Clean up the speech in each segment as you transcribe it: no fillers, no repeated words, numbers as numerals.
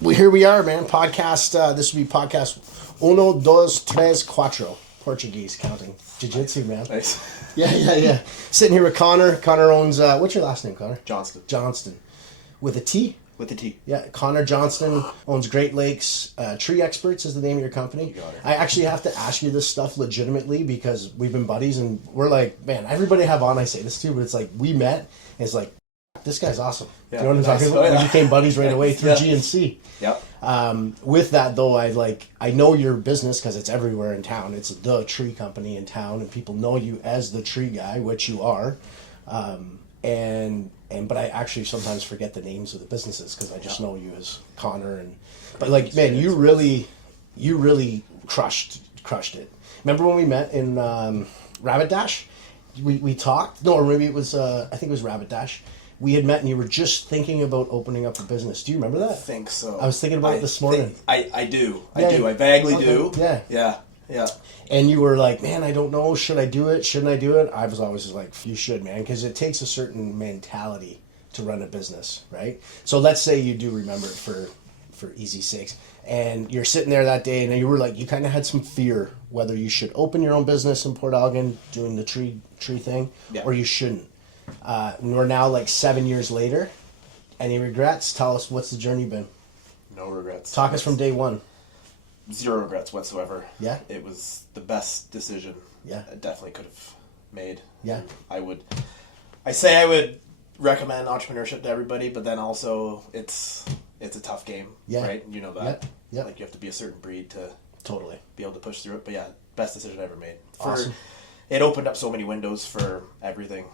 Here we are, man. Podcast. This will be podcast uno, dos, tres, cuatro. Portuguese counting. Jiu-Jitsu, man. Nice. Yeah. Sitting here with Conor. Conor owns. What's your last name, Conor? Johnston. Johnston. With a T? With the T. Yeah. Conor Johnston owns Great Lakes Tree Experts is the name of your company. You got it. I actually have to ask you this stuff legitimately because we've been buddies and we're like, man, everybody I have on, I say this to, but it's like we met and it's like, this guy's awesome. Yeah, you know what I'm nice. talking about? Oh, yeah. We became buddies right away through GNC. Yep. With that though, I know your business because it's everywhere in town. It's the tree company in town, and people know you as the tree guy, which you are. But I actually sometimes forget the names of the businesses because I just know you as Conor. But like, man, you really crushed it. Remember when we met in Rabbit Dash? We talked. No, or maybe it was. I think it was Rabbit Dash. We had met and you were just thinking about opening up a business. Do you remember that? I think so. I was thinking about it this morning. I do. Yeah, I vaguely okay. do. Yeah. And you were like, man, I don't know. Should I do it? Shouldn't I do it? I was always like, you should, man. Because it takes a certain mentality to run a business, right? So let's say you do remember it for easy sakes. And you're sitting there that day and you were like, you kind of had some fear whether you should open your own business in Port Elgin doing the tree thing or you shouldn't. We're now like 7 years later. Any regrets? Tell us, what's the journey been? No regrets. Talk us from day one. Zero regrets whatsoever. Yeah? It was the best decision Yeah. I definitely could have made. Yeah. I would recommend entrepreneurship to everybody, but then also it's a tough game, right? You know that. Yep. Like you have to be a certain breed to Totally be able to push through it. But yeah, best decision I ever made. Awesome. It opened up so many windows for everything.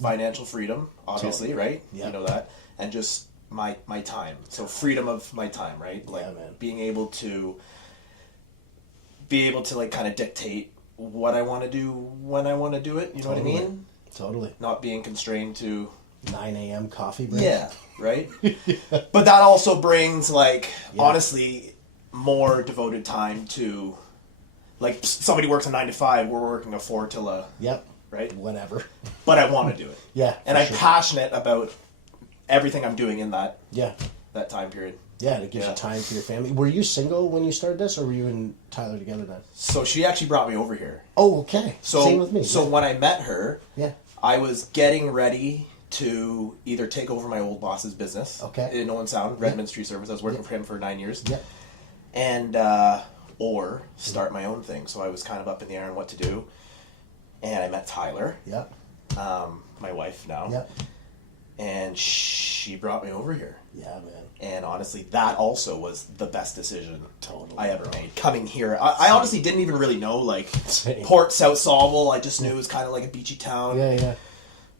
Financial freedom, obviously, Totally. right? Yeah. You know that. And just my time. So freedom of my time, right? Like man. being able to like kind of dictate what I want to do when I want to do it. You know what I mean? Totally. Not being constrained to 9 a.m. coffee break. Yeah, right? But that also brings, like, honestly, more devoted time to, like, somebody works a 9 to 5, we're working a 4 till a... Yep. Right? Whatever. But I want to do it. Yeah. And I'm passionate about everything I'm doing in that time period. Yeah, it gives you time for your family. Were you single when you started this, or were you and Tyler together then? So she actually brought me over here. Oh, okay. Same with me. So when I met her, yeah, I was getting ready to either take over my old boss's business in Owen Sound, Redmond's Tree Service. I was working for him for 9 years. Yeah. And, or start my own thing. So I was kind of up in the air on what to do. And I met Tyler. Yeah. My wife now. Yeah. And she brought me over here. Yeah, man. And honestly, that also was the best decision I ever made. Coming here. I honestly didn't even really know, like, Port South Sauville. I just knew it was kind of like a beachy town. Yeah.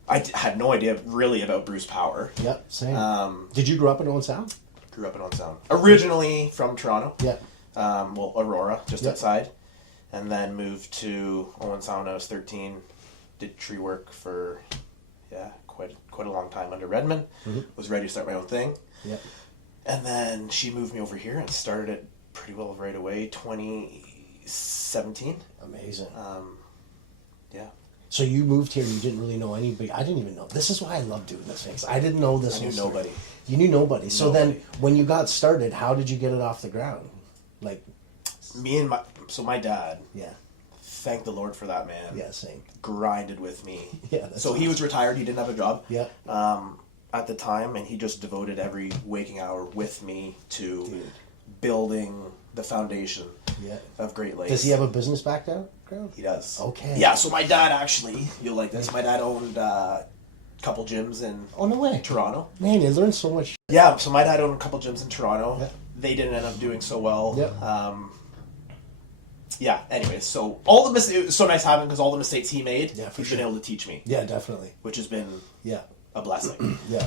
I had no idea really about Bruce Power. Yep, same. Did you grow up in Owen Sound? Grew up in Owen Sound. Originally from Toronto. Yeah. Aurora, just outside. And then moved to Owen Sound when I was 13. Did tree work for, quite a long time under Redmond. Mm-hmm. Was ready to start my own thing. Yeah. And then she moved me over here and started it pretty well right away, 2017. Amazing. Yeah. So you moved here and you didn't really know anybody. I didn't even know. This is why I love doing this thing. I didn't know this. I knew nobody. You knew nobody. So then when you got started, how did you get it off the ground? Like... my dad. Yeah. Thank the Lord for that, man. Yeah, same. Grinded with me. Yeah. So he was retired. He didn't have a job. Yeah. At the time, and he just devoted every waking hour with me to building the foundation of Great Lakes. Does he have a business background? He does. Okay. Yeah. So my dad actually, you'll like this. My dad owned a couple gyms in Toronto. Man, you learn so much. Yeah. So my dad owned a couple gyms in Toronto. Yeah. They didn't end up doing so well. Yeah. Anyways, so all the it was so nice having because all the mistakes he made, he's been able to teach me. Yeah, definitely. Which has been a blessing. Yeah.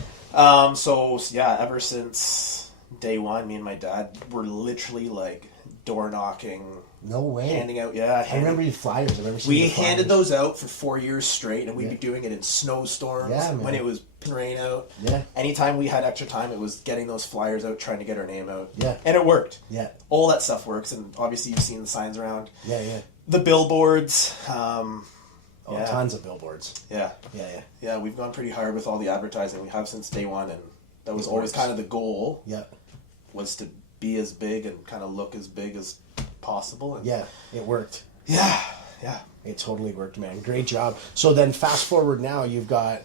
Ever since day one, me and my dad were literally like door knocking. No way. Handing out, I remember you flyers. I remember seeing we handed those out for 4 years straight, and we'd be doing it in snowstorms when it was rain out. Yeah. Anytime we had extra time, it was getting those flyers out, trying to get our name out. Yeah. And it worked. Yeah. All that stuff works, and obviously you've seen the signs around. Yeah, yeah. The billboards. Tons of billboards. Yeah. Yeah, yeah. Yeah, we've gone pretty hard with all the advertising we have since day one, and That was always kind of the goal. Yeah. Was to be as big and kind of look as big as possible. And yeah, it worked. Yeah. It totally worked, man. Great job. So then fast forward now, you've got,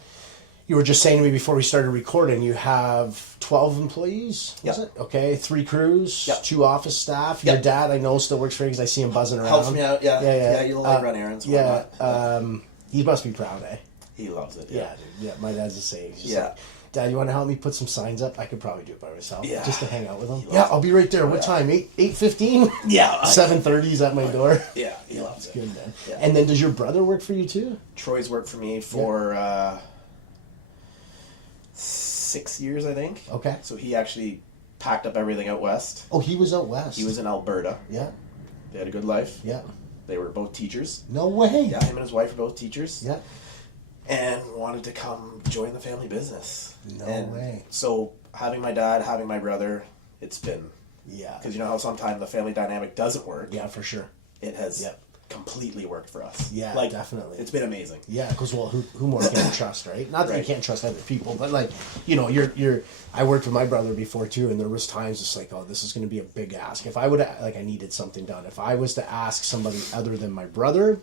you were just saying to me before we started recording, you have 12 employees, Yep. is it? Okay, 3 crews, Yep. 2 office staff. Yep. Your dad, I know, still works for you because I see him buzzing around. Helps me out, yeah. Yeah. You like run errands. And Yeah, whatnot. he must be proud, eh? He loves it. Yeah, dude. Yeah, my dad's the same. He's just Yeah. like, Dad, you want to help me put some signs up? I could probably do it by myself. Yeah. Just to hang out with him. He Yeah, loves I'll be right there. What time? 8:15? Yeah. 7:30's at my door. Yeah, he loves it. Good, man. Yeah. And then does your brother work for you too? Troy's worked for me for 6 years, I think. Okay. So he actually packed up everything out west. Oh, he was out west. He was in Alberta. Yeah, They had a good life. yeah. They were both teachers. No way. Yeah, him and his wife were both teachers. Yeah. And wanted to come join the family business. No and way. So having my dad, having my brother, it's been, Yeah. because you know how sometimes the family dynamic doesn't work. Yeah, for sure. It has Yep. completely worked for us. Yeah, like, definitely. It's been amazing. Yeah, because well, who more can you trust, right? Not that you Right. can't trust other people, but like, you know, you're. I worked with my brother before too, and there was times it's like, oh, this is going to be a big ask. If I would like, I needed something done. If I was to ask somebody other than my brother,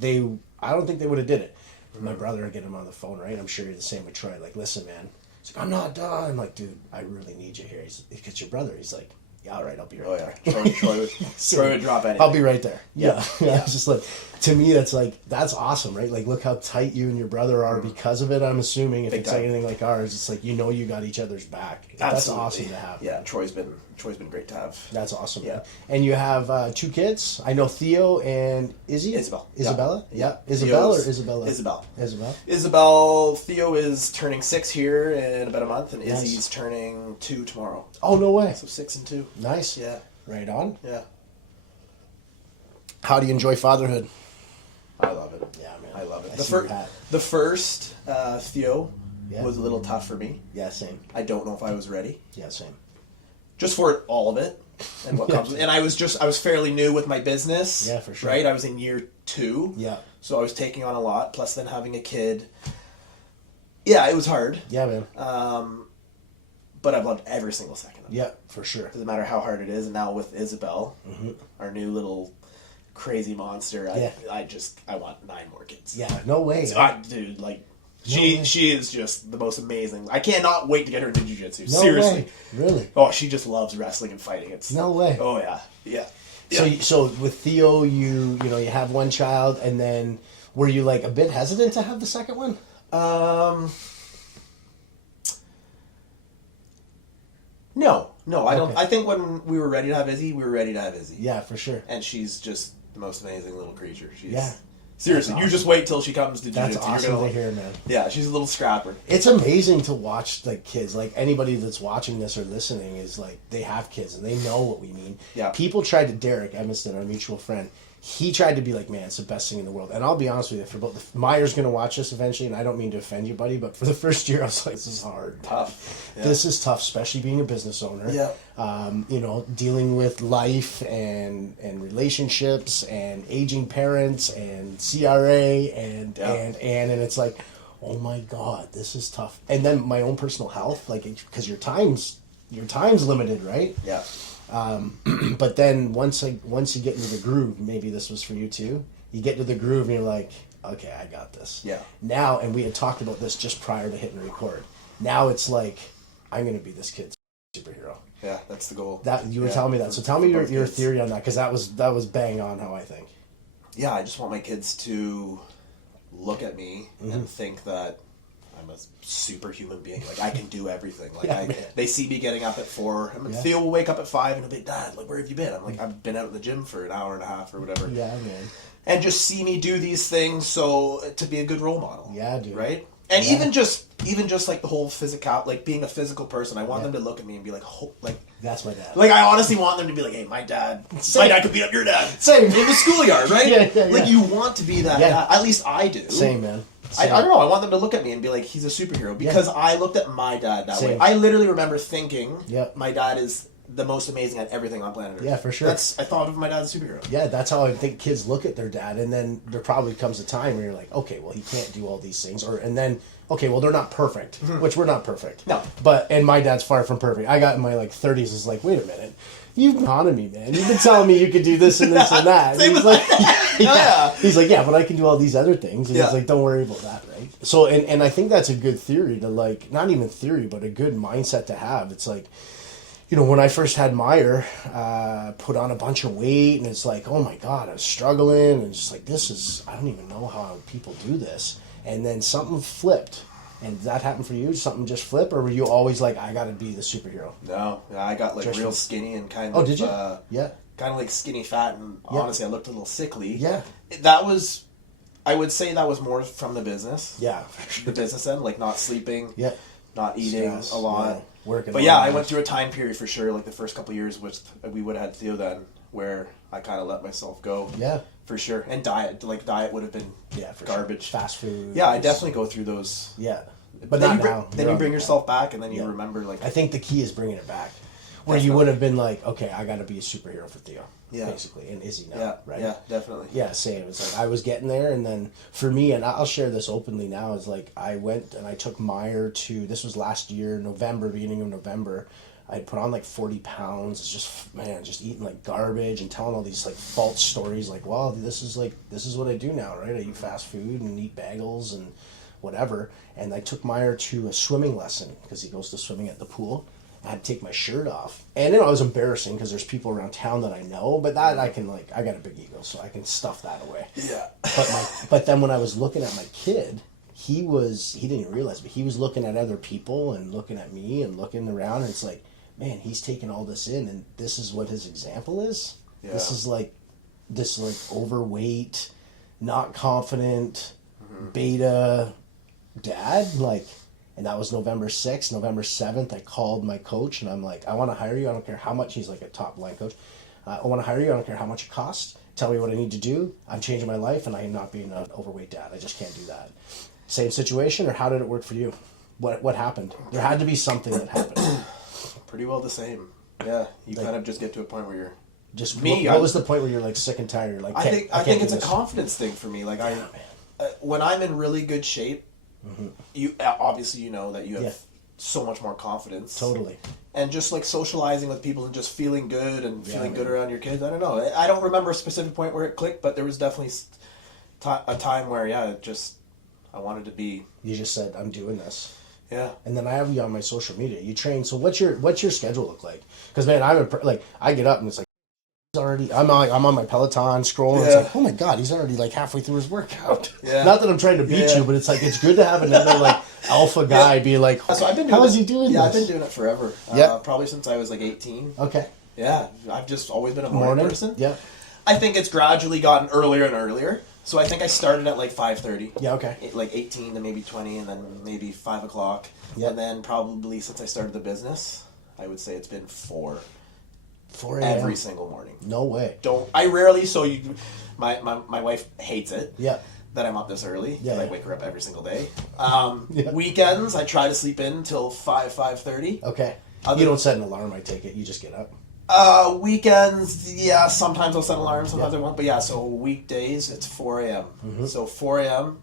I don't think they would have did it. My brother would get him on the phone, right? I'm sure you're the same with Troy. Like, listen, man. He's like, I'm not done. I'm like, dude, I really need you here. He's, it's your brother. He's like, yeah, all right, I'll be right Oh there. yeah, Troy would drop anything. I'll be right there. Yeah. Yeah. It's just like, to me, that's awesome, right? Like, look how tight you and your brother are because of it. I'm assuming if Big it's time. anything like ours, it's like, you know, you got each other's back. That's Absolutely. awesome to have. Yeah, Troy's been great to have. That's awesome. Yeah. Man. And you have 2 kids. I know Theo and Izzy. Isabel. Isabella. Yeah. Isabel or Theo's- Isabella. Isabel. Isabel. Theo is turning 6 here in about a month, and Nice. Izzy's turning 2 tomorrow. Oh, no way. So 6 and 2. Nice. Yeah. Right on. Yeah. How do you enjoy fatherhood? I love it. Yeah, man. I love it. I The, see fir- that. the first Theo Yeah. was a little tough for me. Yeah, same. I don't know if I was ready. Yeah, same. Just for all of it and what comes with it. And I was fairly new with my business. Yeah, for sure. Right? I was in year 2. Yeah. So I was taking on a lot, plus then having a kid. Yeah, it was hard. Yeah, man. But I've loved every single second of it. Yeah, for sure. Doesn't matter how hard it is. And now with Isabel, our new little crazy monster, I want 9 more kids. Yeah, no way. Dude, like, No way. she is just the most amazing. I cannot wait to get her into jiu-jitsu. No Seriously. way. Really? Oh, she just loves wrestling and fighting. It's No way. Oh yeah, yeah. So with Theo, you have one child, and then were you like a bit hesitant to have the second one? No, I don't. Okay. I think when we were ready to have Izzy, we were ready to have Izzy. Yeah, for sure. And she's just the most amazing little creature. She's, Yeah. Seriously, That's you just wait till she comes to That's jiu-jitsu. awesome You're gonna, to hear, man. Yeah, she's a little scrapper. It's amazing to watch like kids. Like anybody that's watching this or listening is like they have kids and they know what we mean. Yeah. People tried to Derek Evanston, our mutual friend. He tried to be like, man, it's the best thing in the world. And I'll be honest with you, for both Meyer's going to watch this eventually, and I don't mean to offend you, buddy, but for the first year, I was like, this is hard. Tough. Yeah. This is tough, especially being a business owner. Yeah. Dealing with life and relationships and aging parents and CRA and it's like, oh my God, this is tough. And then my own personal health, like, because your time's limited, right? Yeah. But then once you get into the groove, maybe this was for you too. You get into the groove and you're like, okay, I got this. Yeah. Now, and we had talked about this just prior to hitting record. Now it's like, I'm going to be this kid's superhero. Yeah, that's the goal. That you were telling me that. So tell me your theory on that, because that was bang on how I think. Yeah, I just want my kids to look at me and think that I'm a superhuman being. Like, I can do everything. Like, they see me getting up at 4. I mean, Theo will wake up at 5 and he'll be, Dad, like, where have you been? I'm like, I've been out in the gym for an hour and a half or whatever. Yeah, man. And just see me do these things to be a good role model. Yeah, dude. Right? And even just like the whole like being a physical person, I want them to look at me and be like, that's my dad. Like, I honestly want them to be like, hey, my dad could beat up your dad. Same. In the schoolyard, right? Yeah. Like, you want to be that guy. At least I do. Same, man. I don't know. I want them to look at me and be like, he's a superhero. Because I looked at my dad that way. Same. I literally remember thinking, Yep. my dad is the most amazing at everything on planet Earth. Yeah, for sure. I thought of my dad as a superhero. Yeah, that's how I think kids look at their dad, and then there probably comes a time where you're like, okay, well, he can't do all these things, and then, okay, well, they're not perfect, which we're not perfect. No. And my dad's far from perfect. I got in my, like, 30s, is like, wait a minute. You've been on to me, man. You've been telling me you could do this and this and that. And he's like, He's like, yeah, but I can do all these other things. And he's like, don't worry about that, right? So, and I think that's a good theory to, like, not even theory, but a good mindset to have. It's like, you know, when I first had Meyer, put on a bunch of weight, and it's like, oh my God, I was struggling, and just like, I don't even know how people do this. And then something flipped. And did that happen for you? Did something just flip, or were you always like, I got to be the superhero? No, I got like real skinny and kind of. Oh, did you? Yeah. Kind of like skinny fat, and honestly, I looked a little sickly. Yeah. I would say that was more from the business. Yeah. The business end, like not sleeping. Yeah. Not eating Stress, a lot. yeah. Working. But yeah, I went through a time period for sure, like the first couple of years, which we would have had Theo then, where I kind of let myself go. Yeah. For sure. And diet would have been garbage. Sure. Fast food. Yeah, I definitely go through those. Yeah. But not now. Then you bring yourself back, and then you remember, like... I think the key is bringing it back. Where you would have been like, okay, I got to be a superhero for Theo. Yeah. Basically. And is he now, right? Yeah, definitely. Yeah, same. It's like I was getting there, and then for me, and I'll share this openly now, is like I went and I took Meyer to, this was last year, beginning of November. I put on like 40 pounds. It's just eating like garbage and telling all these like false stories like, well, this is what I do now, right? I eat fast food and eat bagels and whatever. And I took Meyer to a swimming lesson because he goes to swimming at the pool. I had to take my shirt off. And you know, it was embarrassing because there's people around town that I know, but that I can I got a big ego, so I can stuff that away. Yeah. But then when I was looking at my kid, he didn't realize, but he was looking at other people and looking at me and looking around, and it's like, man, he's taking all this in, and this is what his example is. Yeah. This is this overweight, not confident, beta dad, and that was November 6th. November 7th, I called my coach, and I'm like, I want to hire you. I don't care how much. He's like a top line coach. I want to hire you. I don't care how much it costs. Tell me what I need to do. I'm changing my life, and I am not being an overweight dad. I just can't do that. Same situation, or how did it work for you? What happened? There had to be something that happened. Pretty well the same. Yeah, you kind of just get to a point where you're... Just me. What was the point where you're like sick and tired? You're like, I think it's a confidence thing for me. Like when I'm in really good shape, you obviously you know that you have so much more confidence. Totally. And just like socializing with people and just feeling good and feeling good around your kids. I don't know. I don't remember a specific point where it clicked, but there was definitely a time where I wanted to be. You just said, I'm doing this. Yeah. And then I have you on my social media. You train. So what's your schedule look like? Because man, I get up and it's like I'm on my Peloton scrolling. Yeah. It's like, oh my God, he's already like halfway through his workout. Yeah. Not that I'm trying to beat you, but it's like it's good to have another like alpha guy be like, so I've been how is he doing this? Yeah, I've been doing it forever. Probably since I was like 18. Okay. Yeah, I've just always been a morning person. Yeah. I think it's gradually gotten earlier and earlier. So I think I started at like 5:30. Yeah, okay. Like 18 to maybe 20, and then maybe 5 o'clock. Yeah. And then probably since I started the business, I would say it's been 4 a.m. every single morning. No way. My wife hates it. Yeah. That I'm up this early. Yeah. I wake her up every single day. Weekends, I try to sleep in till 5:30. Okay. You don't set an alarm, I take it. You just get up. Weekends, yeah, sometimes I'll set an alarm, sometimes I won't. But yeah, so weekdays, it's 4 a.m. Mm-hmm. So 4 a.m.,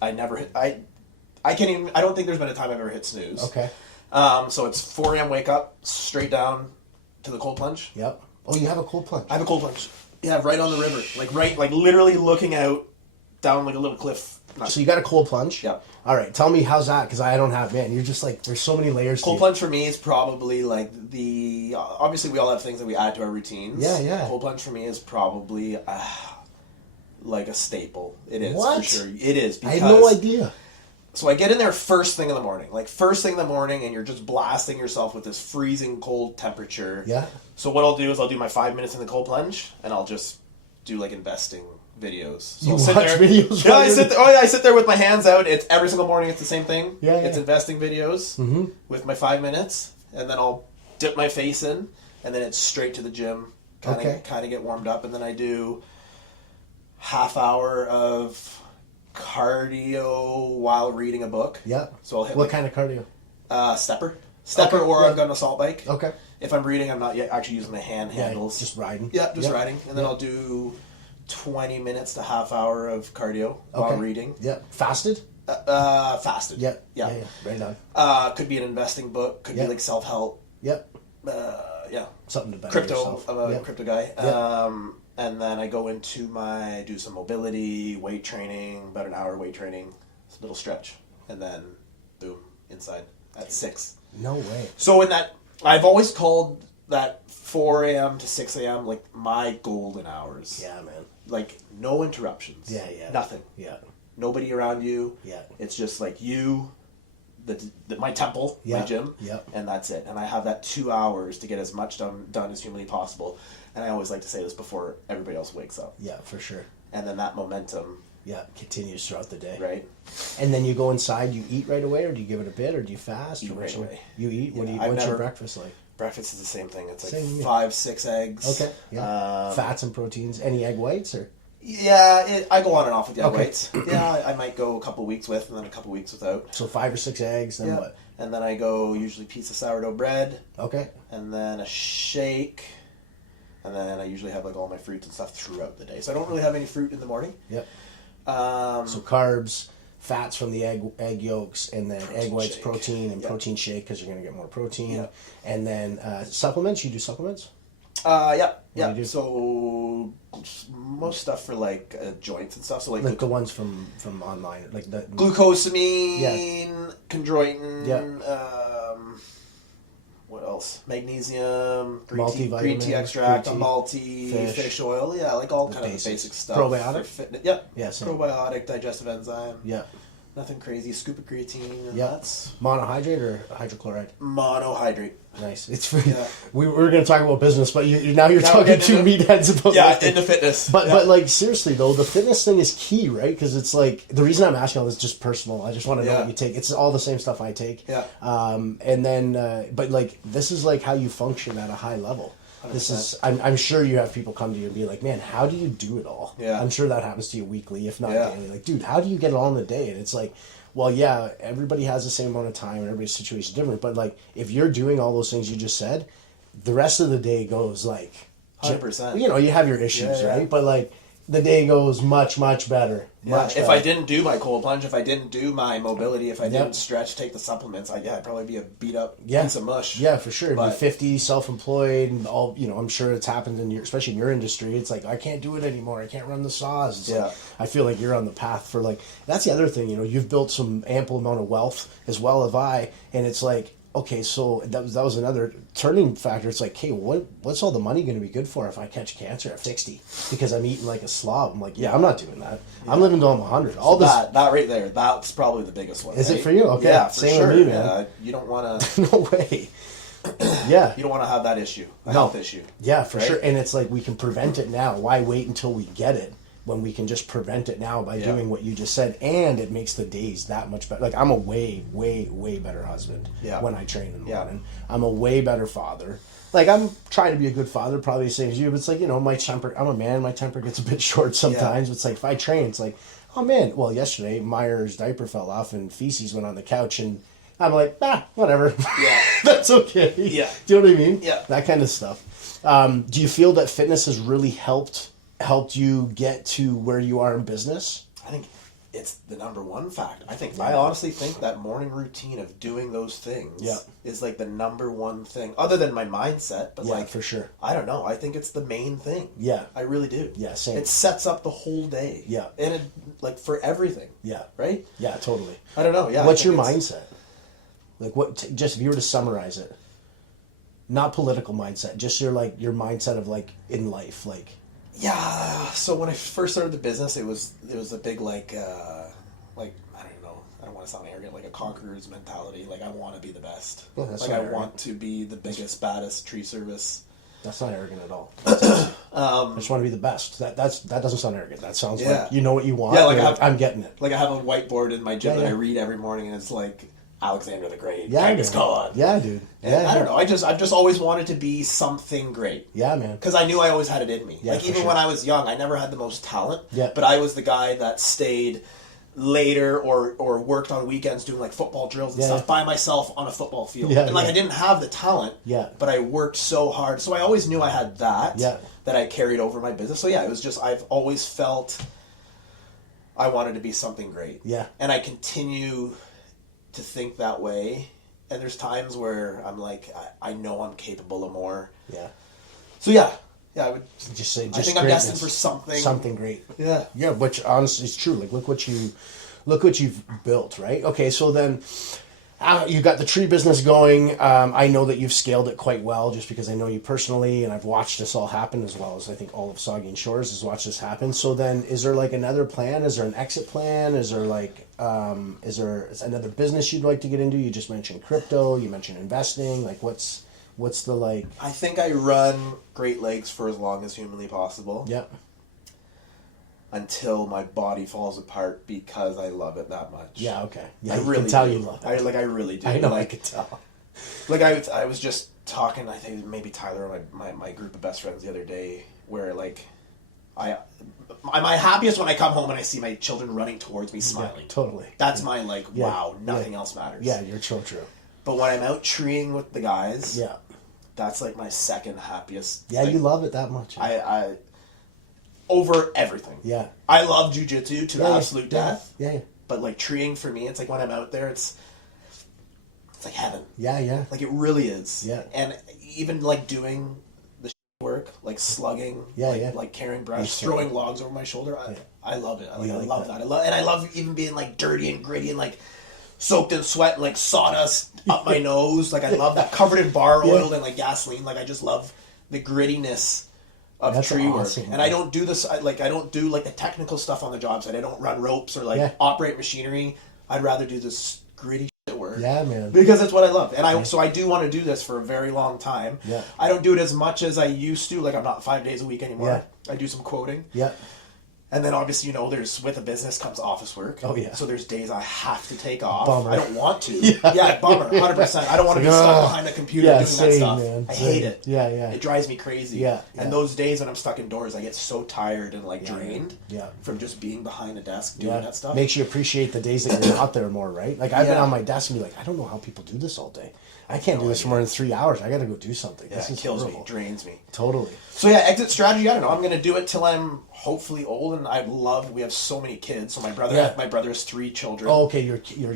I never hit, I don't think there's been a time I've ever hit snooze. Okay. So it's 4 a.m. wake up, straight down to the cold plunge. Yep. Oh, you have a cold plunge? I have a cold plunge. Yeah, right on the river. Like literally looking out down like a little cliff. So you got a cold plunge? Yep. All right, tell me how's that, because I don't have, man, you're just like, there's so many layers to Cold plunge for me is probably like obviously we all have things that we add to our routines. Yeah. Cold plunge for me is probably like a staple. It is, what? For sure. It is, because... I had no idea. So I get in there first thing in the morning, and you're just blasting yourself with this freezing cold temperature. Yeah. So what I'll do is I'll do my 5 minutes in the cold plunge, and I'll just do like investing videos. So you watch videos? Yeah, I sit there with my hands out. It's every single morning. It's the same thing. Yeah. It's investing videos with my 5 minutes, and then I'll dip my face in, and then it's straight to the gym. Kind of get warmed up, and then I do half hour of cardio while reading a book. Yeah. So I'll hit what kind of cardio? Stepper. Stepper Okay, or yeah. I've got an assault bike. Okay. If I'm reading, I'm not yet actually using the handles. Just riding. Yeah, just Yep. riding. And then Yep. I'll do 20 minutes to half hour of cardio while reading. Yeah. Fasted? Fasted. Yeah. Yeah. Right on. Could be an investing book. Could be like self-help. Yep. Yeah. Something to better Crypto. yourself. I'm a Yep. crypto guy. Yep. And then I go into do some mobility, weight training, about an hour weight training, a little stretch, and then boom, inside at 6. No way. So in that, I've always called that 4 a.m. to 6 a.m. like my golden hours. Yeah, man. Like no interruptions. Yeah. Nothing. Yeah. Nobody around you. Yeah. It's just like you, my temple, my gym, and that's it. And I have that 2 hours to get as much done as humanly possible. And I always like to say this before everybody else wakes up. Yeah, for sure. And then that momentum. Yeah, continues throughout the day. Right. And then you go inside, you eat right away, or do you give it a bit, or do you fast? Eat right away. You eat? Yeah, What's your breakfast like? Breakfast is the same thing. It's like Same. 5-6 eggs. Okay. Yeah. Fats and proteins. Any egg whites or? Yeah, I go on and off with the egg Okay. whites. Yeah, I might go a couple weeks with and then a couple weeks without. So 5 or 6 eggs, then what? And then I go usually piece of sourdough bread. Okay. And then a shake. And then I usually have like all my fruits and stuff throughout the day. So I don't really have any fruit in the morning. Yep. So carbs, fats from the egg yolks, and then egg whites, shake. protein, and protein shake because you're going to get more protein. Yep. And then supplements. You do supplements? Yeah. do you do? So most stuff for like joints and stuff. So Like the ones from online, like the glucosamine, chondroitin. Yeah. What else? Magnesium, green Multivitamin, tea extract, green tea, multi, fish. fish oil. Yeah, like all The kind of basics. basic stuff. Probiotic? For fitness. Yep. Yeah, same. Probiotic, digestive enzyme. Yeah. Nothing crazy. Scoop of creatine. And Yeah. that's Monohydrate or hydrochloride? monohydrate. Nice. It's Yeah. we were going to talk about business, but now you're Now talking we're to getting meatheads about Yeah, lifting. into fitness. But like seriously though, the fitness thing is key, right? Because it's like the reason I'm asking all this is just personal. I just want to know what you take. It's all the same stuff I take. Yeah. And then, but like this is like how you function at a high level. 100%. This is. I'm sure you have people come to you and be like, "Man, how do you do it all?" Yeah. I'm sure that happens to you weekly, if not Yeah. daily. Like, dude, how do you get it all in a day? And it's like, well, yeah, everybody has the same amount of time and everybody's situation is different. But like, if you're doing all those things you just said, the rest of the day goes like 100%. You know, you have your issues, Yeah. right? But like, the day goes much better. Much If better. I didn't do my cold plunge, if I didn't do my mobility, if I Yep. didn't stretch, take the supplements, I'd probably be a beat up Yeah. piece of mush. Yeah, for sure. But- Be 50, self-employed, and all. You know, I'm sure it's happened in especially in your industry. It's like I can't do it anymore. I can't run the saws. It's Yeah. like, I feel like you're on the path for like. That's the other thing. You know, you've built some ample amount of wealth as well as I, and it's like. Okay, so that was another turning factor. It's like, hey, what's all the money going to be good for if I catch cancer at 60 because I'm eating like a slob? I'm like, yeah, I'm not doing that. I'm living till I'm 100. All this. That right there, that's probably the biggest one. Is it right? for you? Okay, Yeah, for same sure. with me, man. Yeah, you don't want to. No way. Yeah. You don't want to have that issue, a health issue. Yeah, for right? sure. And it's like we can prevent it now. Why wait until we get it when we can just prevent it now by doing what you just said? And it makes the days that much better. Like I'm a way better husband when I train in the morning. I'm a way better father. Like I'm trying to be a good father, probably the same as you. But it's like, you know, my temper. I'm a man. My temper gets a bit short sometimes. It's like if I train, it's like, oh man. Well, yesterday Meyer's diaper fell off and feces went on the couch and. I'm like, whatever. Yeah. That's okay. Yeah. Do you know what I mean? Yeah. That kind of stuff. Do you feel that fitness has really helped you get to where you are in business? I think it's the number one factor. I honestly think that morning routine of doing those things is like the number one thing, other than my mindset. But like for sure. I don't know. I think it's the main thing. Yeah. I really do. Yeah, same. It sets up the whole day. Yeah. And it like for everything. Yeah. Right? Yeah, totally. I don't know. Yeah. What's I your think it's- mindset? Like just if you were to summarize it, not political mindset, just your mindset of like in life, like. Yeah. So when I first started the business, it was a big like I don't know. I don't want to sound arrogant, like a conqueror's mentality. Like I want to be the best. Yeah, that's like not I arrogant. want to be the biggest, baddest tree service. That's not arrogant at all. I just want to be the best. That doesn't sound arrogant. That sounds like you know what you want. Yeah, like I'm getting it. Like I have a whiteboard in my gym that I yeah. read every morning, and it's like Alexander the Great, Yeah, Genghis dude. Khan. Yeah, dude. And Yeah, I don't know. I've just always wanted to be something great. Yeah, man. Because I knew I always had it in me. Yeah, like for even sure. when I was young, I never had the most talent. Yeah. But I was the guy that stayed later or worked on weekends doing like football drills and stuff by myself on a football field. And like I didn't have the talent, but I worked so hard. So I always knew I had that that I carried over my business. So it was just, I've always felt I wanted to be something great. Yeah. And I continue to think that way. And there's times where I'm like, I know I'm capable of more. Yeah. So I would just say, I think I'm destined for something great. Yeah. Yeah, which honestly is true. Like, look what you've built, right? Okay, so then you got the tree business going. I know that you've scaled it quite well, just because I know you personally, and I've watched this all happen, as well as I think all of Saugeen Shores has watched this happen. So then, is there like another plan? Is there an exit plan? Is there like is there another business you'd like to get into? You just mentioned crypto. You mentioned investing. Like, what's the like? I think I run Great Lakes for as long as humanly possible. Yeah. Until my body falls apart, because I love it that much. Yeah. Okay. Yeah. I really can tell you love it. I really do. I know. I could tell. Like I was just talking. I think maybe Tyler, my group of best friends, the other day, where like I'm my happiest when I come home and I see my children running towards me smiling. Yeah, totally. That's my like wow. Nothing else matters. Yeah, you're so true. But when I'm out treeing with the guys, that's like my second happiest. Yeah, you love it that much. I over everything. Yeah. I love Jiu-Jitsu to the absolute death. Yeah. But like treeing for me, it's like when I'm out there, it's like heaven. Yeah, yeah. Like it really is. Yeah. And even like doing the work, like slugging, like carrying brush, throwing logs over my shoulder, I love it. I love that. I love even being like dirty and gritty and like soaked in sweat and like sawdust up my nose. Like I love that, covered in bar oil and like gasoline. Like I just love the grittiness of tree work. And I don't do this, I don't do like the technical stuff on the job site. I don't run ropes or like operate machinery. I'd rather do this gritty shit work. Yeah, man. Because it's what I love. And so I do want to do this for a very long time. Yeah. I don't do it as much as I used to. Like I'm not 5 days a week anymore. Yeah. I do some quoting. Yeah. And then obviously, there's, with a business comes office work. Oh, yeah. So there's days I have to take off. Bummer. I don't want to. Yeah, bummer, 100%. I don't want to be stuck behind a computer doing that stuff. Man. I hate it. Yeah, yeah. It drives me crazy. Yeah. And those days when I'm stuck indoors, I get so tired and like drained from just being behind a desk doing that stuff. Makes you appreciate the days that you're out there more, right? Like I've been on my desk and be like, I don't know how people do this all day. I can't do this for more than 3 hours. I got to go do something. Yeah, this kills me, drains me. Totally. So exit strategy. I don't know. I'm going to do it till I'm hopefully old, and we have so many kids. So my brother has 3 children. Oh, okay.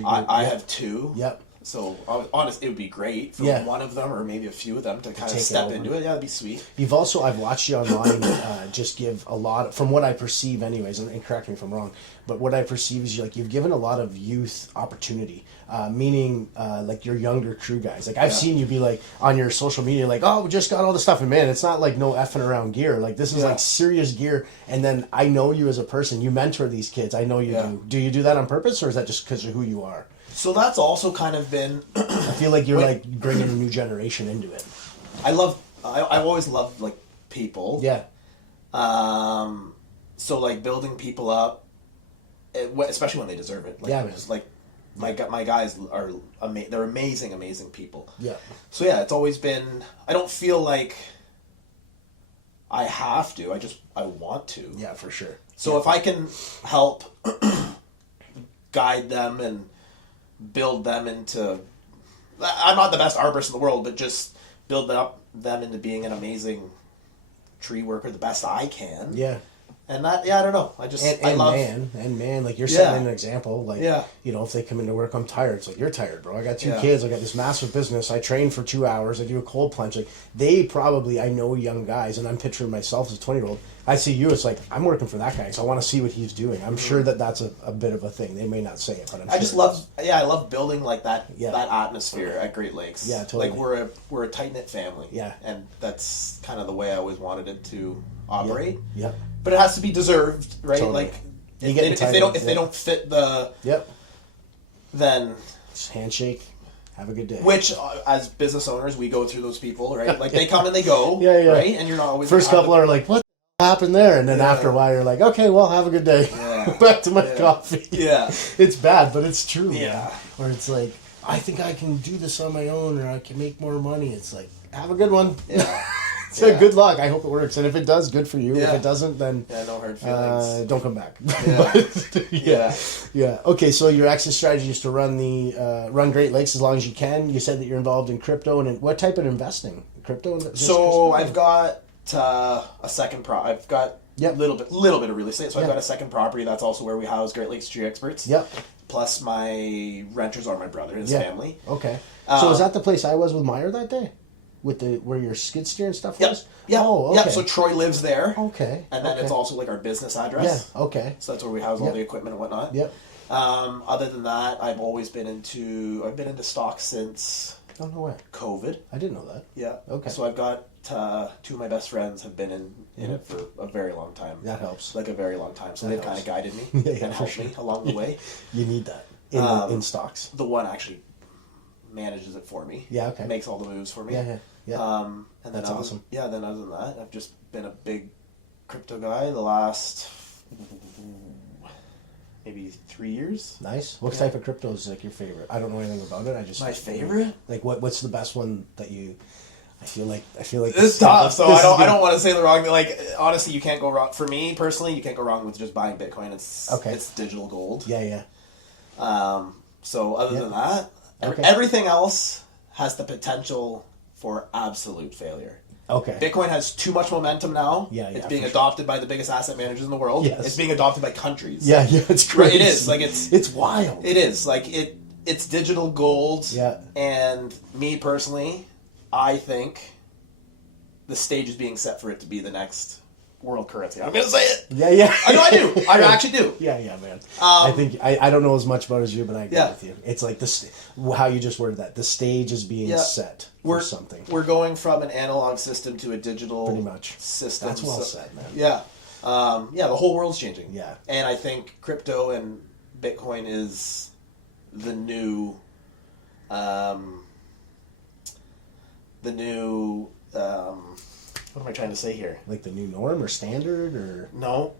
I have 2. Yep. So honest, it would be great for one of them or maybe a few of them to kind of step into it. Yeah, that'd be sweet. I've watched you online just give a lot, from what I perceive anyways, and correct me if I'm wrong, but what I perceive is you've given a lot of youth opportunity, meaning like your younger crew guys. Like I've seen you be like on your social media, like, oh, we just got all this stuff, and man, it's not like no effing around gear. Like this is like serious gear. And then I know you as a person. You mentor these kids. I know you do. Do you do that on purpose, or is that just because of who you are? So that's also kind of been. I feel like you're like bringing a new generation into it. I've always loved like people. Yeah. So like building people up, especially when they deserve it. Like, just like my guys are they're amazing people. Yeah. So it's always been. I don't feel like I have to. I want to. Yeah, for sure. So if I can help guide them and build them into, I'm not the best arborist in the world, but just build them into being an amazing tree worker the best I can. Yeah. And that, I don't know. I love... Man, like you're setting an example. Like, if they come into work, I'm tired. It's like, you're tired, bro. I got 2 kids. I got this massive business. I train for 2 hours. I do a cold plunge. Like, I know young guys, and I'm picturing myself as a 20-year-old. I see you, it's like, I'm working for that guy, so I want to see what he's doing. I'm sure that's a bit of a thing. They may not say it, but I love building like that atmosphere at Great Lakes. Yeah, totally. Like, we're a tight-knit family. Yeah. And that's kind of the way I always wanted it to operate. Yeah. But it has to be deserved, right? Totally. Like, if they don't fit the... Yep. Then... Just handshake. Have a good day. Which, as business owners, we go through those people, right? Like, they come and they go, right? And you're not always... First couple are like, what happened there? And then after a while, you're like, okay, well, have a good day. Yeah. Back to my coffee. Yeah. It's bad, but it's true. Yeah. Where it's like, I think I can do this on my own, or I can make more money. It's like, have a good one. Yeah. So Yeah. good luck. I hope it works. And if it does, good for you. Yeah. If it doesn't, then Yeah, no hard feelings. don't come back. Yeah. yeah. Yeah. Okay, so your exit strategy is to run Great Lakes as long as you can. You said that you're involved in crypto, and what type of investing? Crypto? So I've got a second I've got Yep. little bit of real estate. So I've got a second property. That's also where we house Great Lakes Tree Experts. Yep. Plus my renters are my brother and his family. Okay. So is that the place I was with Meyer that day? With where your skid steer and stuff was? Yeah. Oh, okay. Yeah, so Troy lives there. Okay. And then it's also like our business address. Yeah, okay. So that's where we house all the equipment and whatnot. Yep. Other than that, I've been into stocks since Oh, no way. COVID. I didn't know that. Yeah. Okay. So I've got two of my best friends have been in it for a very long time. That helps. Like a very long time. So That they've kind of helps. guided me Yeah, and for helped sure. me along the way. You need that in stocks. The one actually manages it for me. Yeah, okay. Makes all the moves for me. Yeah. And then That's awesome. Yeah, then other than that, I've just been a big crypto guy the last maybe 3 years. Nice. What type of crypto is like your favorite? I don't know anything about it. I just My favorite? Like what's the best one that you? I feel like It's tough, so I don't want to say the wrong. Like honestly, you can't go wrong. For me personally, you can't go wrong with just buying Bitcoin. It's digital gold. Yeah. So other than that, Okay. everything else has the potential for absolute failure. Okay. Bitcoin has too much momentum now. Yeah, It's for being sure. adopted by the biggest asset managers in the world. Yes. It's being adopted by countries. Yeah, it's Right, crazy. it is. Like, it's wild. It is. Like, it's digital gold. Yeah. And me personally, I think the stage is being set for it to be the next world currency. I'm going to say it. Yeah. I know I do. I actually do. Yeah, man. I think I don't know as much about it as you, but I agree Yeah. with you. It's like how you just worded that. The stage is being set for something. We're going from an analog system to a digital Pretty much. system. That's well said, man. Yeah. The whole world's changing. Yeah. And I think crypto and Bitcoin is the new what am I trying to say here? Like the new norm or standard or No.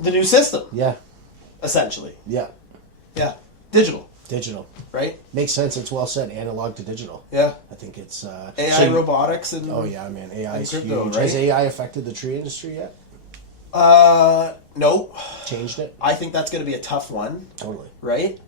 The new system, yeah. essentially. Yeah. Yeah. Digital, Digital. right? Makes sense. It's well said. Analog to digital. Yeah. I think it's AI, robotics, and Oh yeah, man. AI and is crypto, huge. right? Has AI affected the tree industry yet? No. Changed it? I think that's going to be a tough one, Totally. right?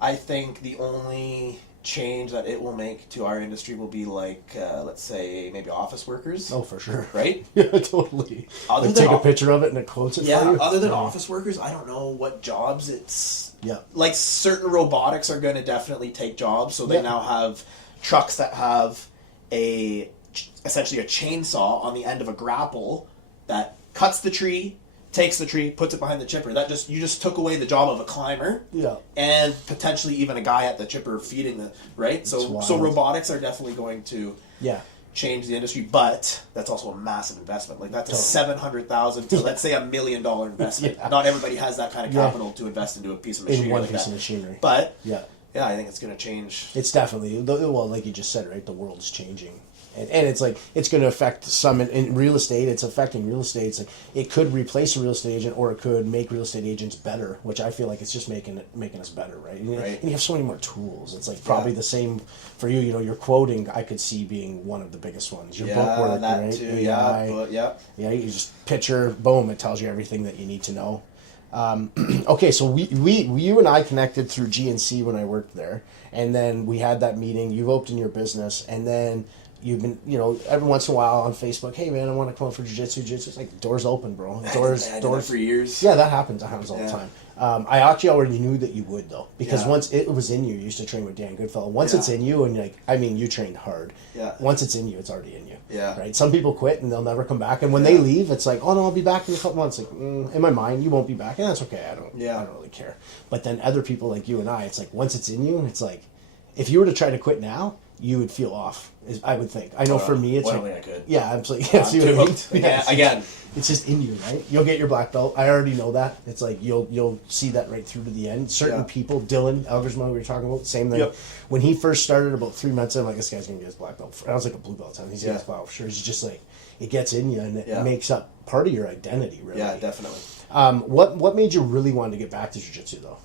I think the only change that it will make to our industry will be like, let's say, maybe office workers, Oh, for sure. right? Yeah, totally. Other Like than take a off- picture of it and it quotes it Yeah, for you. other than office workers, I don't know what jobs it's... Yeah. Like, certain robotics are going to definitely take jobs, so they Yeah. now have trucks that have essentially a chainsaw on the end of a grapple that cuts the tree, takes the tree, puts it behind the chipper. You just took away the job of a climber. Yeah. And potentially even a guy at the chipper feeding the right. So wild. robotics are definitely going to Yeah. change the industry, but that's also a massive investment. Like that's a Totally. $700,000 to let's say $1 million investment. Yeah. Not everybody has that kind of capital to invest into a piece of machinery In one like piece that. of machinery. But Yeah. yeah, I think it's going to change. It's definitely, well, like you just said, right? The world's changing. And it's like, it's going to affect some in real estate. It's affecting real estate. It's like, it could replace a real estate agent or it could make real estate agents better, which I feel like it's just making us better, right? And you have so many more tools. It's like probably the same for you. You know, your quoting, I could see being one of the biggest ones. Your book work, that right? too. AI. Yeah. Yeah, you just picture, boom, it tells you everything that you need to know. Okay, so you and I connected through GNC when I worked there, and then we had that meeting. You've opened your business, and then you've been, every once in a while on Facebook, hey man, I want to come up for jiu-jitsu. It's like, the door's open, bro. I did that for years. Yeah, that happens. That happens all the time. I actually already knew that you would, though, because once it was in you used to train with Dan Goodfellow. Once it's in you, and you trained hard. Yeah. Once it's in you, it's already in you. Yeah. Right. Some people quit and they'll never come back, and when they leave, it's like, oh no, I'll be back in a couple months. Like, in my mind, you won't be back, and that's okay. I don't really care. But then other people like you and I, it's like once it's in you, it's like, if you were to try to quit now, you would feel off. I would think. I know for me, it's like, I could. yeah, I'm like, yeah, see what I mean? Again. It's just in you, right? You'll get your black belt. I already know that. It's like you'll see that right through to the end. Certain people, Dylan Elgersma, we were talking about, same thing. Yep. When he first started about 3 months in, I'm like, this guy's gonna get his black belt. I was like a blue belt time. He's getting his black belt for sure. He's just like, it gets in you and it makes up part of your identity, really. Yeah, definitely. What made you really want to get back to jiu-jitsu though?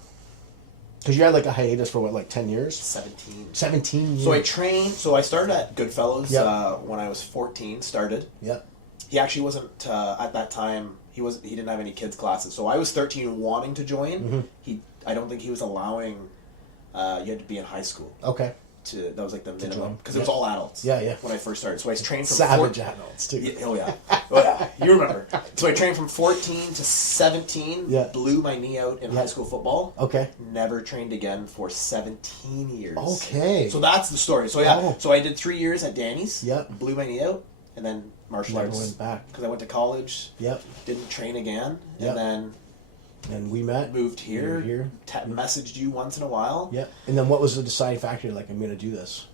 Because you had like a hiatus for what, like 10 years? 17. 17 years. So I trained. So I started at Goodfellas Yep. when I was 14. Started. Yep. He actually wasn't at that time. He didn't have any kids classes. So I was 13, wanting to join. I don't think he was allowing. You had to be in high school. Okay. That was like the minimum, because it Yep. was all adults. Yeah. When I first started, so I trained from Savage adults too. Yeah, oh yeah, you remember. So I trained from 14 to 17. Yeah. Blew my knee out in high school football. Okay. Never trained again for 17 years. Okay. So that's the story. So yeah, Oh. so I did 3 years at Danny's. Yep. Blew my knee out, and then martial Never arts. went back. Because I went to college. Yep. Didn't train again, Yep. and then And we met. moved here. Moved here. Messaged you once in a while. Yep. And then what was the deciding factor? Like, I'm going to do this.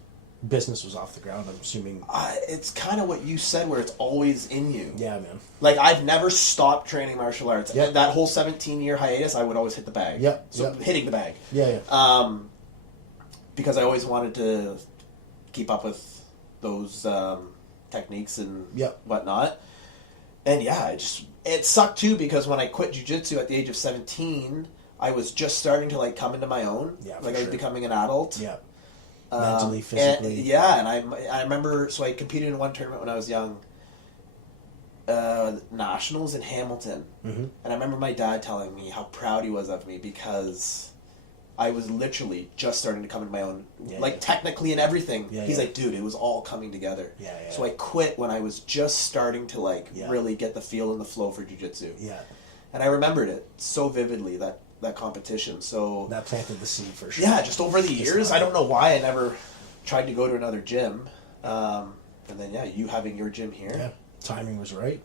Business was off the ground, I'm assuming. It's kind of what you said, where it's always in you. Yeah, man. Like, I've never stopped training martial arts. Yep. That whole 17-year hiatus, I would always hit the bag. Yep. So Yep. hitting the bag. Yeah. Because I always wanted to keep up with those techniques and Yep. whatnot. And yeah, it sucked too, because when I quit jiu-jitsu at the age of 17, I was just starting to like come into my own. Yeah, for like I was sure. becoming an adult. Yeah. Mentally, physically. And I remember, so I competed in one tournament when I was young, nationals in Hamilton. Mm-hmm. And I remember my dad telling me how proud he was of me, because I was literally just starting to come into my own, technically and everything. Yeah, He's yeah. like, dude, it was all coming together. Yeah. So I quit when I was just starting to Yeah. really get the feel and the flow for jiu-jitsu. Yeah. And I remembered it so vividly, that competition. So That planted the seed for sure. yeah, just over the years, I don't know why I never tried to go to another gym. And then you having your gym here. Yeah. Timing was right.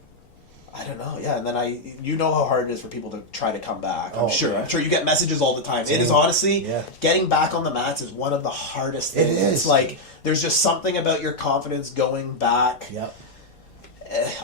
I don't know, yeah, and then you know how hard it is for people to try to come back. I'm sure. Yeah. I'm sure you get messages all the time. Same. It is honestly, Yeah. getting back on the mats is one of the hardest things. It is. It's like, there's just something about your confidence going back. Yep.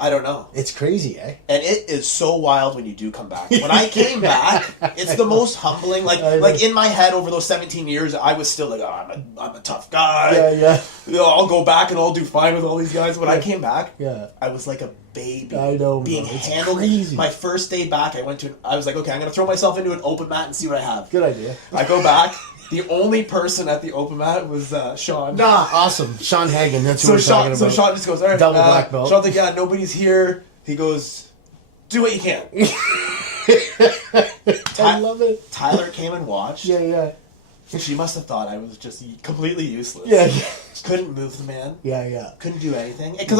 I don't know. It's crazy, eh? And it is so wild when you do come back. When I came back, it's the most humbling. I know. Like in my head over those 17 years, I was still like, oh, I'm a tough guy. Yeah. You know, I'll go back and I'll do fine with all these guys. When I came back, Yeah. I was like a baby. I know, being bro. It's handled. crazy. My first day back, I was like, okay, I'm gonna throw myself into an open mat and see what I have. Good idea. I go back. The only person at the open mat was Sean. Nah, awesome. Sean Hagen, that's who we're talking about. So Sean just goes, all right, Double black belt. Sean's like, yeah, nobody's here. He goes, do what you can. I love it. Tyler came and watched. Yeah. She must have thought I was just completely useless. Yeah. Couldn't move the man. Yeah. Couldn't do anything. Because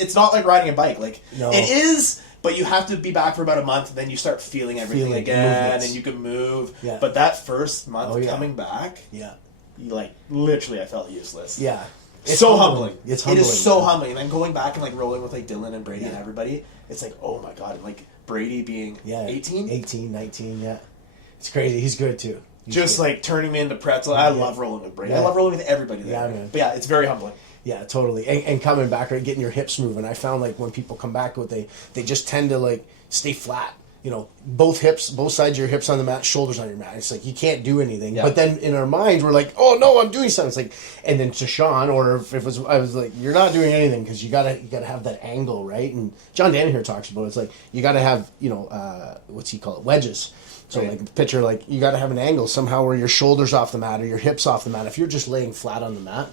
it's not like riding a bike. Like, No. it is, but you have to be back for about a month, and then you start feeling everything Feeling again, movements. and you can move. Yeah. But that first month Oh, yeah. coming back, Yeah. literally I felt useless. Yeah. So humbling. It's It humbling. is so humbling. And then going back and rolling with Dylan and Brady and everybody, it's like, oh my god, and Brady being 18? 18, 19, yeah. It's crazy. He's good too. He's Just good. turning me into pretzel. I love rolling with Brady. I Yeah. love rolling with everybody there. Yeah, man. But yeah, it's very humbling. Yeah, totally. And coming back, right, getting your hips moving. I found when people come back, they just tend to stay flat. You know, both sides of your hips on the mat, shoulders on your mat. It's like you can't do anything. Yeah. But then in our minds, we're like, oh no, I'm doing something. It's like, and then to Sean, or if it was, I was like, you're not doing anything because you gotta have that angle, right? And John Danny here talks about it. It's like you gotta have, what's he call it, wedges. So Right. picture you gotta have an angle somehow where your shoulders off the mat or your hips off the mat. If you're just laying flat on the mat.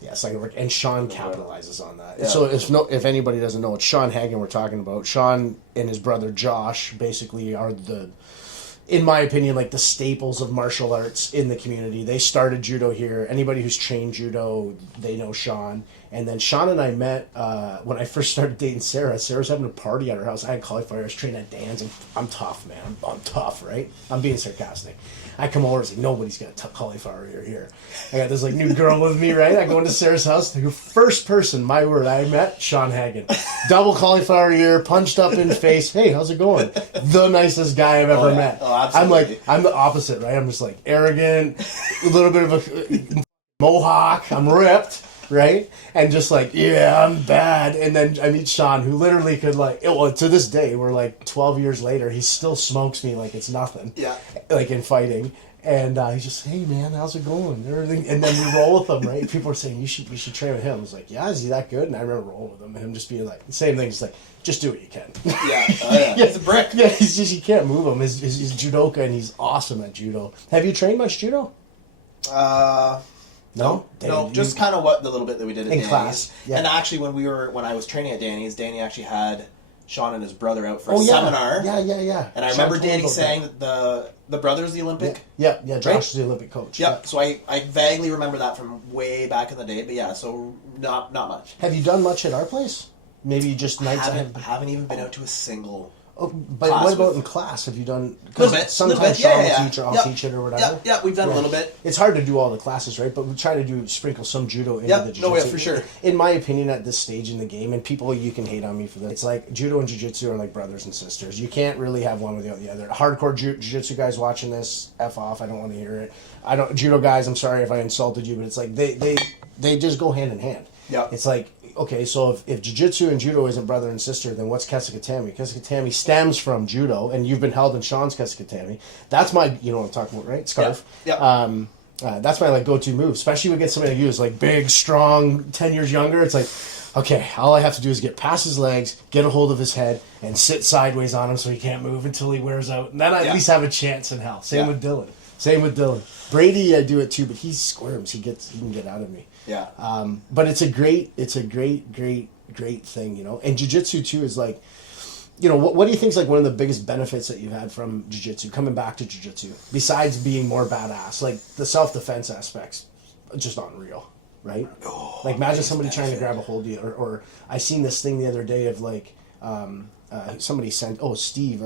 Yeah, it's not gonna work. And Sean capitalizes on that. Yeah. So if anybody doesn't know, it's Sean Hagen we're talking about. Sean and his brother Josh basically are in my opinion, the staples of martial arts in the community. They started judo here. Anybody who's trained judo, they know Sean. And then Sean and I met when I first started dating Sarah. Sarah's having a party at her house. I had cauliflower. I was training at Dan's, and I'm tough, man. I'm tough, right? I'm being sarcastic. I come over and say, nobody's got cauliflower ear here. I got this new girl with me, right? I go into Sarah's house. The first person, my word, I met, Sean Hagen. Double cauliflower ear, punched up in the face. Hey, how's it going? The nicest guy I've ever met. Oh, absolutely. I'm the opposite, right? I'm just arrogant, a little bit of a mohawk. I'm ripped. Right? And just yeah, I'm bad. And then I meet Sean, who literally could to this day, we're 12 years later, he still smokes me like it's nothing. Yeah. In fighting. And he's just, hey man, how's it going? And everything, and then we roll with him, right? People are saying you should train with him. I was like, yeah, is he that good? And I remember rolling with him, and him just being like, the same thing. He's like, just do what you can. Yeah, he's a brick. Yeah, he's just, you can't move him. He's judoka, and he's awesome at judo. Have you trained much judo? No, just kind of what the little bit that we did at Danny's. Class. Yeah. And actually, when I was training at Danny's, Danny actually had Sean and his brother out for a seminar. Yeah. And I remember Danny saying that the brother's the Olympic. Yeah. Josh is the Olympic coach. Yep. So I vaguely remember that from way back in the day. But yeah, so not much. Have you done much at our place? Maybe just nights. I haven't even been out to a single. Oh, but what about in class? Have you done? Because sometimes Sean will teach or I'll teach it or whatever. Yeah, we've done a little bit. It's hard to do all the classes, right? But we try to sprinkle some judo into the jiu-jitsu. No, yeah, for sure. In my opinion, at this stage in the game, and people, you can hate on me for this, it's like judo and jiu-jitsu are like brothers and sisters. You can't really have one without the other. Hardcore jiu-jitsu guys watching this, F off, I don't want to hear it. Judo guys, I'm sorry if I insulted you, but it's like they just go hand in hand. Yeah. It's like, okay, so if jiu-jitsu and judo isn't brother and sister, then what's kesikatami? Kesikatami stems from judo, and you've been held in Sean's kesikatami. That's my, you know what I'm talking about, right? Scarf. Yeah. That's my go-to move, especially when we get somebody like you who's like big, strong, 10 years younger. It's like, okay, all I have to do is get past his legs, get a hold of his head, and sit sideways on him so he can't move until he wears out. And then I at least have a chance in hell. Same with Dylan. Brady, I do it too, but he squirms. He can get out of me. Yeah. But it's a great thing, you know. And jiu-jitsu too is like, you know, what do you think is like one of the biggest benefits that you've had from jiu-jitsu, coming back to jiu-jitsu, besides being more badass? Like the self-defense aspects, just unreal, right? Like imagine somebody trying to grab a hold of you, or I seen this thing the other day of like, somebody sent, Steve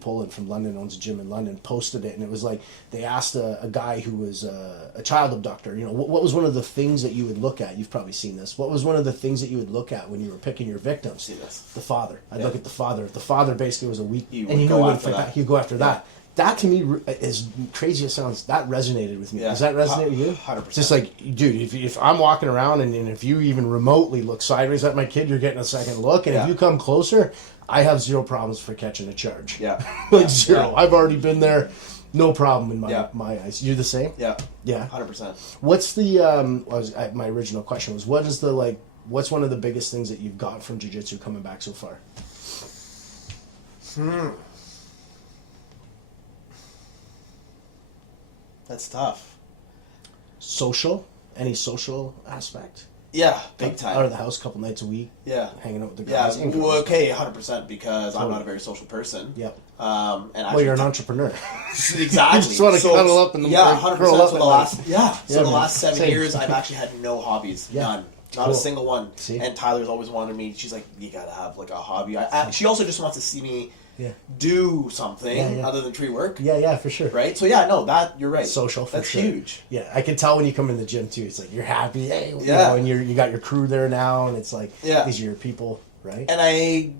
Poland from London, owns a gym in London, posted it, and it was like they asked a guy who was a child abductor, you know, what was one of the things that you would look at? You've probably seen this. What was one of the things that you would look at when you were picking your victims? See this. The father. I'd look at the father. The father basically was a weak, He'd go after that. That to me, as crazy as it sounds, that resonated with me. Yeah. Does that resonate with you? 100%. Just like, dude, if I'm walking around and if you even remotely look sideways at my kid, you're getting a second look. And if you come closer, I have zero problems for catching a charge. Yeah. Zero. Yeah. I've already been there. No problem in my eyes. You're the same? Yeah. Yeah. 100%. What's the, my original question was, what's one of the biggest things that you've got from jiu-jitsu coming back so far? That's tough. Social? Any social aspect? Yeah, big time. Out of the house a couple nights a week. Yeah. Hanging out with the guys. Yeah, well, okay, 100%, because I'm not a very social person. Yep. And you're an entrepreneur. Exactly. Just want to cuddle up in the morning. Yeah, 100%. So the last 7 same. years, I've actually had no hobbies. Yeah. None. Not a single one. See? And Tyler's always wanted me. She's like, you gotta have like a hobby. She also just wants to see me do something other than tree work. Yeah, for sure. Right? So yeah, no, that you're right. Social, for That's sure. huge. Yeah, I can tell when you come in the gym too. It's like you're happy, hey, you Yeah. know, and you got your crew there now, and it's like these are your people, right? And I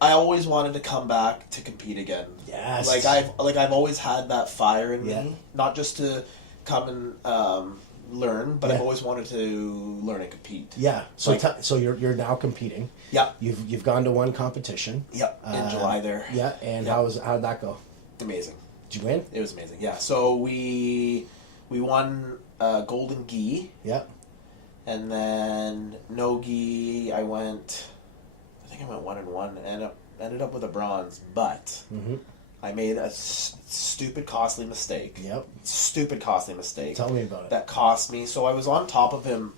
always wanted to come back to compete again. Yes. Like I've always had that fire in Yeah. me, not just to come and learn, but I've always wanted to learn and compete. Yeah. So so you're now competing. Yeah. You've gone to one competition. Yep. In July there. Yeah. And how'd that go? Amazing. Did you win? It was amazing. Yeah. So we won golden gi. Yep. And then no gi, I think I went 1-1 and ended up with a bronze, but I made a stupid costly mistake. Yep. Stupid costly mistake. Tell me about it. That cost me. So I was on top of him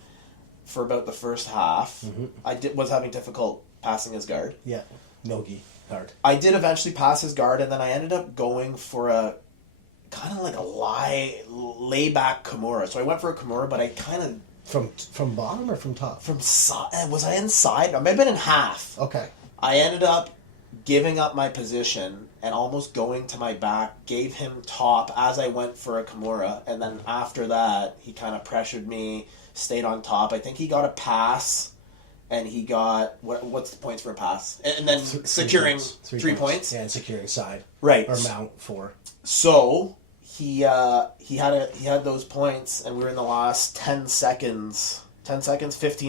for about the first half. I was having difficult passing his guard. Yeah. No-gi. Hard. I did eventually pass his guard, and then I ended up going for a kind of like a lay-back Kimura. So I went for a Kimura, but I kind of... From bottom or from top? From side. Was I inside? I may have been in half. Okay. I ended up giving up my position and almost going to my back, gave him top as I went for a Kimura, and then after that, he kind of pressured me, stayed on top. I think he got a pass, and he got, what's the points for a pass? And then securing 3 points. Yeah, and securing side. Right. Or mount 4. So, he had those points, and we were in the last 15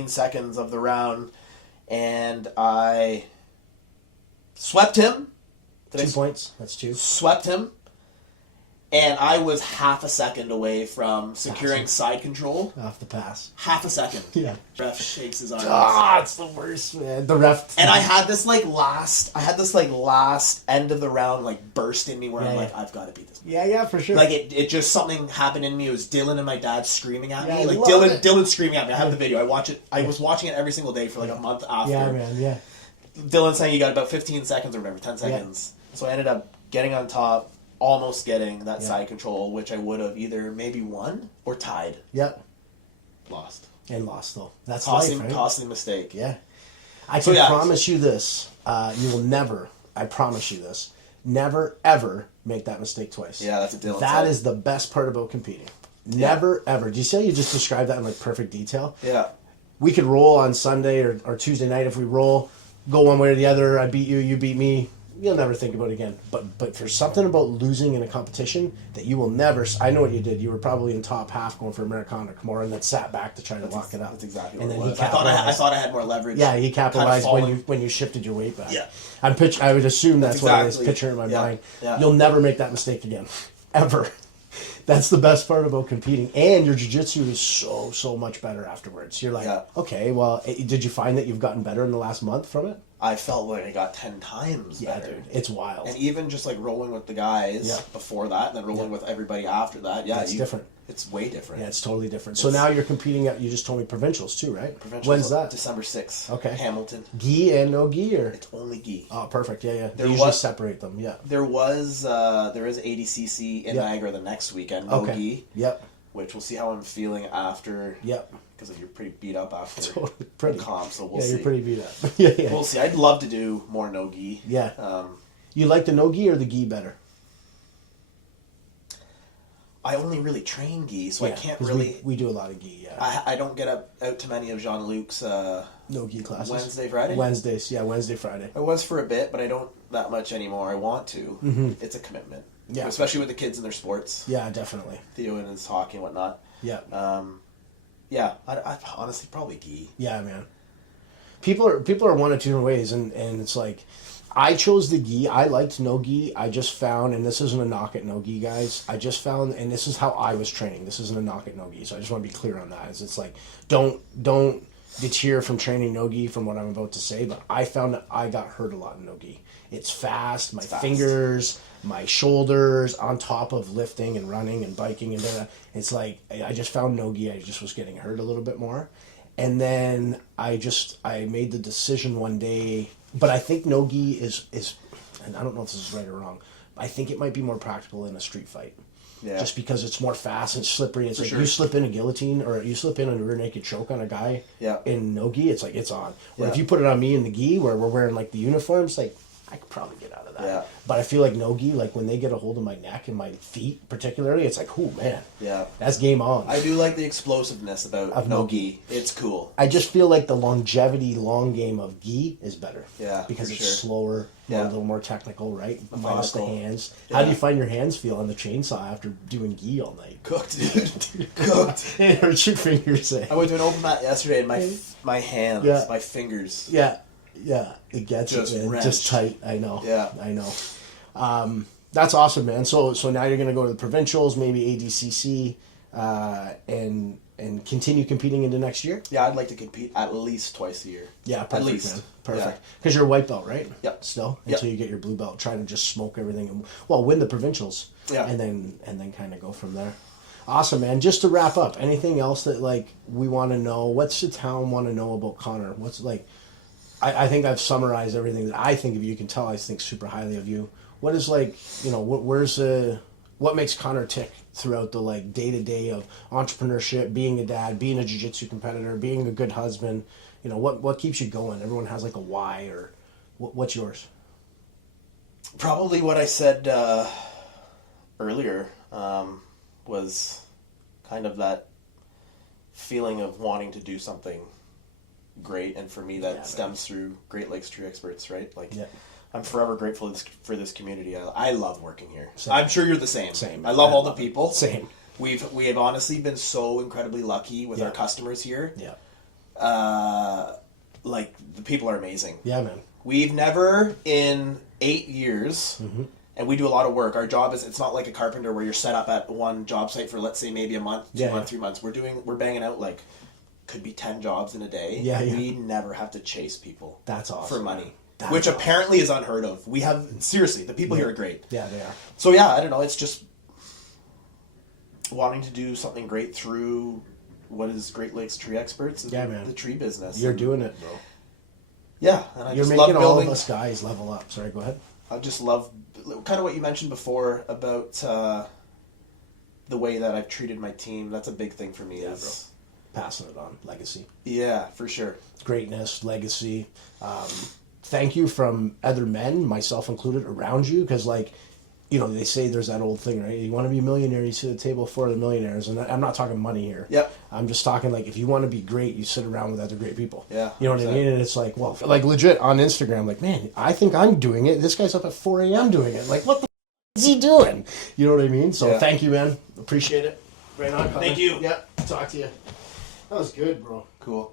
seconds of the round, and I swept him. 2 points. That's 2. Swept him. And I was half a second away from securing side control. Off the pass. Half a second. Yeah. Ref shakes his arm. It's the worst, man. The ref. And I had this last end of the round burst in me where I'm like, I've got to beat this. Yeah, for sure. It just, something happened in me. It was Dylan and my dad screaming at me. Dylan screaming at me. I have the video. I watch it. I was watching it every single day for a month after. Yeah, man, yeah. Dylan saying you got about 15 seconds or whatever, 10 seconds. Yeah. So I ended up getting on top, almost getting that side control, which I would have either maybe won or tied. Yep. Lost. And lost, though. That's costly, life, right? Costly mistake. Yeah. I can promise you this. You will never, I promise you this, never, ever make that mistake twice. Yeah, that's what Dylan said. That is the best part about competing. Never, ever. Do you see how you just described that in perfect detail? Yeah. We could roll on Sunday or Tuesday night if we roll, go one way or the other. I beat you, you beat me. You'll never think about it again. But for something about losing in a competition that you will never... I know what you did. You were probably in top half going for Americana Kimura and then sat back to try to lock it up. That's exactly what and it then was. I thought I had more leverage. Yeah, he capitalized when you shifted your weight back. Yeah. I would assume that's what I was picturing in my mind. Yeah. You'll never make that mistake again. Ever. That's the best part about competing. And your jiu-jitsu is so much better afterwards. You're like, okay, well, did you find that you've gotten better in the last month from it? I felt like I got 10 times better. Dude, it's wild. And even just rolling with the guys before that, and then rolling with everybody after that, it's different. It's way different. Yeah, it's totally different. So now you're competing at, you just told me provincials too, right? Provincials. When's that? December 6th. Okay. Hamilton. Gi and no gi, or? It's only gi. Oh, perfect. Yeah. They usually separate them. Yeah. There is ADCC in Niagara the next weekend. No gi. Yep. Which we'll see how I'm feeling after. Yep. Because you're pretty beat up after pretty comp, so we'll see. Yeah, you're pretty beat up. yeah. We'll see. I'd love to do more no gi. Yeah. You like the no gi or the gi better? I only really train gi, so I can't really... We do a lot of gi, yeah. I don't get out to many of Jean-Luc's... no gi classes. Wednesday, Friday? Wednesdays, yeah, Wednesday, Friday. I was for a bit, but I don't that much anymore. I want to. Mm-hmm. It's a commitment. Yeah. Especially with the kids and their sports. Yeah, definitely. Theo and his hockey and whatnot. Yeah. Yeah, I honestly probably gi. Yeah, man. People are one of two different ways, and it's like... I chose the gi. I liked no gi. I just found, and this isn't a knock at no gi, guys. I just found, and this is how I was training. This isn't a knock at no gi. So I just want to be clear on that. It's like, don't deter from training no gi from what I'm about to say. But I found that I got hurt a lot in no gi. It's fast. My fingers, my shoulders, on top of lifting and running and biking and it's like I just found no gi. I just was getting hurt a little bit more, and then I made the decision one day. But I think no gi is, and I don't know if this is right or wrong, but I think it might be more practical in a street fight. Yeah. Just because it's more fast and slippery. It's you slip in a guillotine or you slip in a rear naked choke on a guy in no gi, it's like it's on. Where if you put it on me in the gi where we're wearing the uniforms, I could probably get out of that. Yeah. But I feel like no gi, when they get a hold of my neck and my feet particularly, it's like, oh man. Yeah. That's game on. I do like the explosiveness of no gi. It's cool. I just feel like the longevity long game of gi is better. Yeah. Because it's slower, a little more technical, right? Minus the hands. Yeah. How do you find your hands feel on the chainsaw after doing gi all night? Cooked, dude. Cooked. It hurts your fingers. I went to an open mat yesterday and my hands, my fingers. Yeah. Yeah, it gets just tight. I know. Yeah, I know. That's awesome, man. So now you're gonna go to the provincials, maybe ADCC, and continue competing into next year. Yeah, I'd like to compete at least twice a year. Yeah, perfect, at least. Man. Perfect. Because you're a white belt, right? Yep. Still until you get your blue belt, try to just smoke everything and win the provincials. Yeah. And then kind of go from there. Awesome, man. Just to wrap up, anything else that we want to know? What's the town want to know about Conor? What's I think I've summarized everything that I think of you. You can tell I think super highly of you. What is what makes Conor tick throughout the day-to-day of entrepreneurship, being a dad, being a jiu-jitsu competitor, being a good husband? What keeps you going? Everyone has a why, or what's yours? Probably what I said earlier was kind of that feeling of wanting to do something great, and for me that stems through Great Lakes Tree Experts, right? I'm forever grateful for this community. I love working here. Same. I'm sure you're the same. Same. I love all the people. Same. We have honestly been so incredibly lucky with our customers here. Yeah. The people are amazing. Yeah, man. We've never in 8 years, and we do a lot of work. Our job is, it's not like a carpenter where you're set up at one job site for, let's say, maybe a month, 2 months, 3 months. We're banging out like, could be 10 jobs in a day. Yeah, yeah. We never have to chase people. That's awesome. For money. That's which awesome. apparently is unheard of. We have, seriously, the people here are great. Yeah, they are. So yeah, I don't know, it's just wanting to do something great through what is Great Lakes Tree Experts, Yeah, man. the tree business. You're doing it, bro. Yeah, and I You're just making love all building. of us guys level up. Sorry, go ahead. I just love kind of what you mentioned before about the way that I've treated my team. That's a big thing for me. Yeah, is, Passing it on, legacy. Yeah, for sure. Greatness, legacy. Thank you from other men, myself included, around you, because like, you know, they say there's that old thing, right? You want to be a millionaire, you sit at a table for the millionaires, and I'm not talking money here. Yep. I'm just talking like, if you want to be great, you sit around with other great people. Yeah, You know what I 100%. mean? And it's like, well, like legit on Instagram, like, man, I think I'm doing it. This guy's up at 4 a.m. doing it. Like, what the is he doing? You know what I mean? So Yeah. thank you, man. Appreciate it. Right on. Connor. Thank you. Yeah. Talk to you. That was good, bro. Cool.